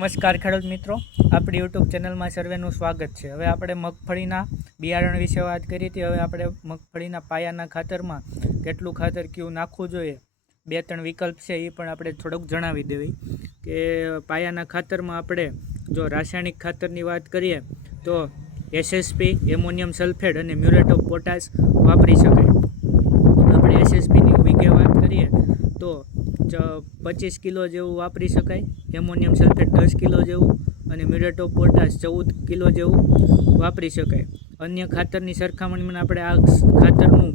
નમસ્કાર ખેડૂત મિત્રો, આપણી યુટ્યુબ ચેનલમાં સર્વેનું સ્વાગત છે। હવે આપણે મગફળીના બિયારણ વિશે વાત કરી હતી। હવે આપણે મગફળીના પાયાના ખાતરમાં કેટલું ખાતર કયું નાખવું જોઈએ, 2-3 વિકલ્પ છે એ પણ આપણે થોડુંક જણાવી દેવી કે પાયાના ખાતરમાં આપણે જો રાસાયણિક ખાતરની વાત કરીએ તો એસએસપી, એમોનિયમ સલ્ફેટ અને મ્યુરેટ ઓફ પોટાશ વાપરી શકાય। આપણે એસએસપીની વિગે વાત કરીએ તો 25 કિલો જેવું વાપરી શકાય, એમોનિયમ સલ્ફેટ 10 કિલો જેવું અને મ્યુરેટ ઓફ પોટાશ 14 કિલો જેવું વાપરી શકાય। અન્ય ખાતરની સરખામણીમાં આપણે આ ખાતરનું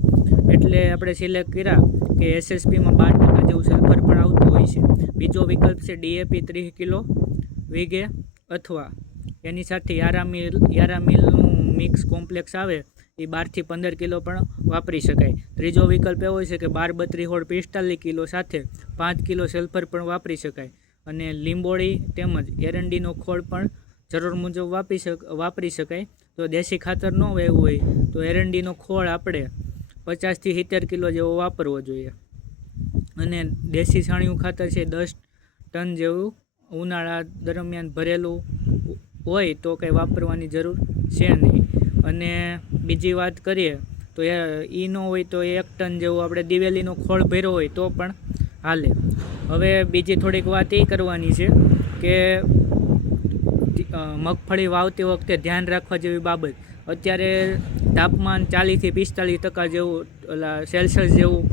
એટલે આપણે સિલેક્ટ કર્યા કે એસએસપીમાં 12% જેવું સલ્ફર પણ આવતું હોય છે। બીજો વિકલ્પ છે ડીએપી 30 કિલો વીઘે અથવા એની સાથે યારામિલનું મિક્સ કોમ્પ્લેક્સ આવે એ 12 થી 15 કિલો પણ વાપરી શકાય। ત્રીજો વિકલ્પ એવો છે કે 12-32-45 કિલો સાથે 5 કિલો સલ્ફર પણ વાપરી શકાય અને લીંબોળી તેમજ એરંડીનો ખોળ પણ જરૂર મુજબ વાપરી શકાય। તો દેશી ખાતર ન વહેવું હોય તો એરંડીનો ખોળ આપણે 50 થી 70 કિલો જેવો વાપરવો જોઈએ અને દેશી છાણિયું ખાતર છે 10 ટન જેવું ઉનાળા દરમિયાન ભરેલું હોય તો કંઈ વાપરવાની જરૂર છે નહીં। અને બીજી વાત કરીએ તો એ ન હોય તો 1 ટન જેવું આપણે દિવેલીનો ખોળ ભર્યો હોય તો પણ હાલે। હવે બીજી થોડીક વાત એ કરવાની છે કે મગફળી વાવતી વખતે ધ્યાન રાખવા જેવી બાબત, અત્યારે તાપમાન 40 થી 45% જેવું સેલ્સિયસ જેવું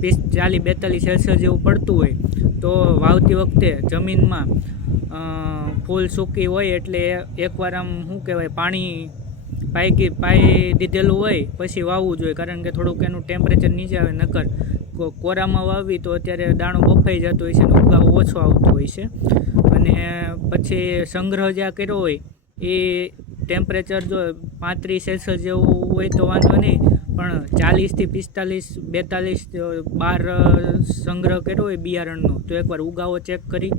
40-42 સેલ્સિયસ જેવું પડતું હોય તો વાવતી વખતે જમીનમાં ફૂલ સૂકી હોય એટલે એકવાર આમ શું કહેવાય પાણી પાઈ દીધેલું હોય પછી વાવવું જોઈએ, કારણ કે થોડુંક એનું ટેમ્પરેચર નીચે આવે। નકર કોરામાં વાવી તો અત્યારે દાણો બફાઈ જતો હોય છે અને ઉગાવો ઓછો આવતો હોય છે। અને પછી સંગ્રહ જ્યાં કર્યો હોય એ ટેમ્પરેચર જો 35 સેલ્સિયસ જેવું હોય તો વાંધો નહીં, પણ 40 થી 45-42 બહાર સંગ્રહ કર્યો હોય બિયારણનો તો એકવાર ઉગાવો ચેક કરી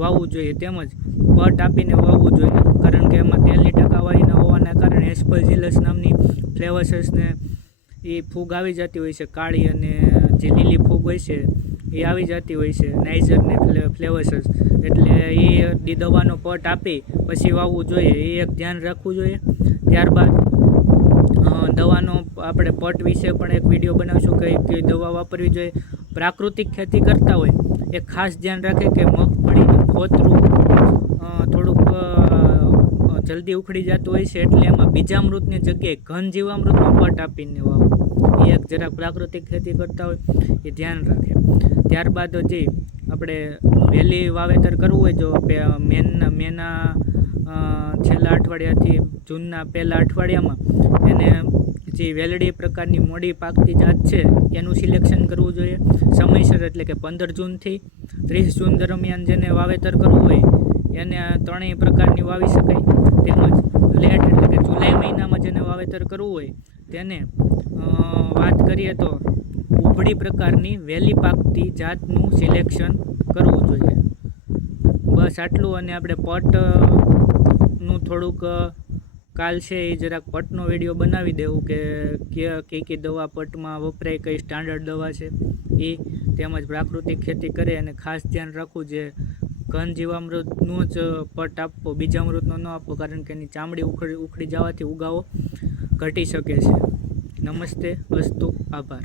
વાવવું જોઈએ, તેમજ પટ આપીને વાવવું જોઈએ, કારણ કે એમાં તેલની ટકાવારી ન હોવાના કારણે એસ્પરજીલસ નામની ફ્લેવસને એ ફૂગ આવી જતી હોય છે, કાળી અને જે લીલી ફૂગ હોય છે એ આવી જતી હોય છે, નાઇઝરને ફ્લેવસસ, એટલે એ દવાનો પટ આપી પછી વાવવું જોઈએ, એ એક ધ્યાન રાખવું જોઈએ। ત્યારબાદ દવાનો આપણે પટ વિશે પણ એક વિડીયો બનાવીશું કે દવા વાપરવી જોઈએ। પ્રાકૃતિક ખેતી કરતા હોય એ ખાસ ધ્યાન રાખે કે મગફળીનું ફોતરું થોડુંક જલ્દી ઉખડી જતું હોય છે એટલે એમાં બીજામૃતની જગ્યાએ ઘન જીવામૃતનો પટ આપીને વાવવું, એ એક જરાક પ્રાકૃતિક ખેતી કરતા હોય એ ધ્યાન રાખે। ત્યારબાદ જે આપણે વહેલી વાવેતર કરવું હોય જો મેના છેલ્લા અઠવાડિયાથી જૂનના પહેલા અઠવાડિયામાં એને જે વેલડી પ્રકારની મોડી પાકતી જાત છે એનું સિલેક્શન કરવું જોઈએ સમયસર, એટલે કે 15 જૂનથી 30 જૂન દરમિયાન જેને વાવેતર કરવું હોય એને 3 પ્રકારની વાવી શકાય। તેમજ લેટ એટલે કે જુલાઈ મહિનામાં જેને વાવેતર કરવું હોય તેને વાત કરીએ તો ઉભળી પ્રકારની વહેલી પાકતી જાતનું સિલેક્શન કરવું જોઈએ। બસ આટલું। અને આપણે પટનું થોડુંક કાલ છે એ જરાક પટનો વિડીયો બનાવી દેવું કે કઈ દવા પટમાં વપરાય, કઈ સ્ટાન્ડર્ડ દવા છે એ, તેમજ પ્રાકૃતિક ખેતી કરે અને ખાસ ધ્યાન રાખવું જે ઘન જીવામૃતનું જ પટ આપવો, બીજામૃતનો ન આપવો, કારણ કે એની ચામડી ઉખડી જવાથી ઉગાવો ઘટી શકે છે। નમસ્તે, અસ્તુ, આભાર।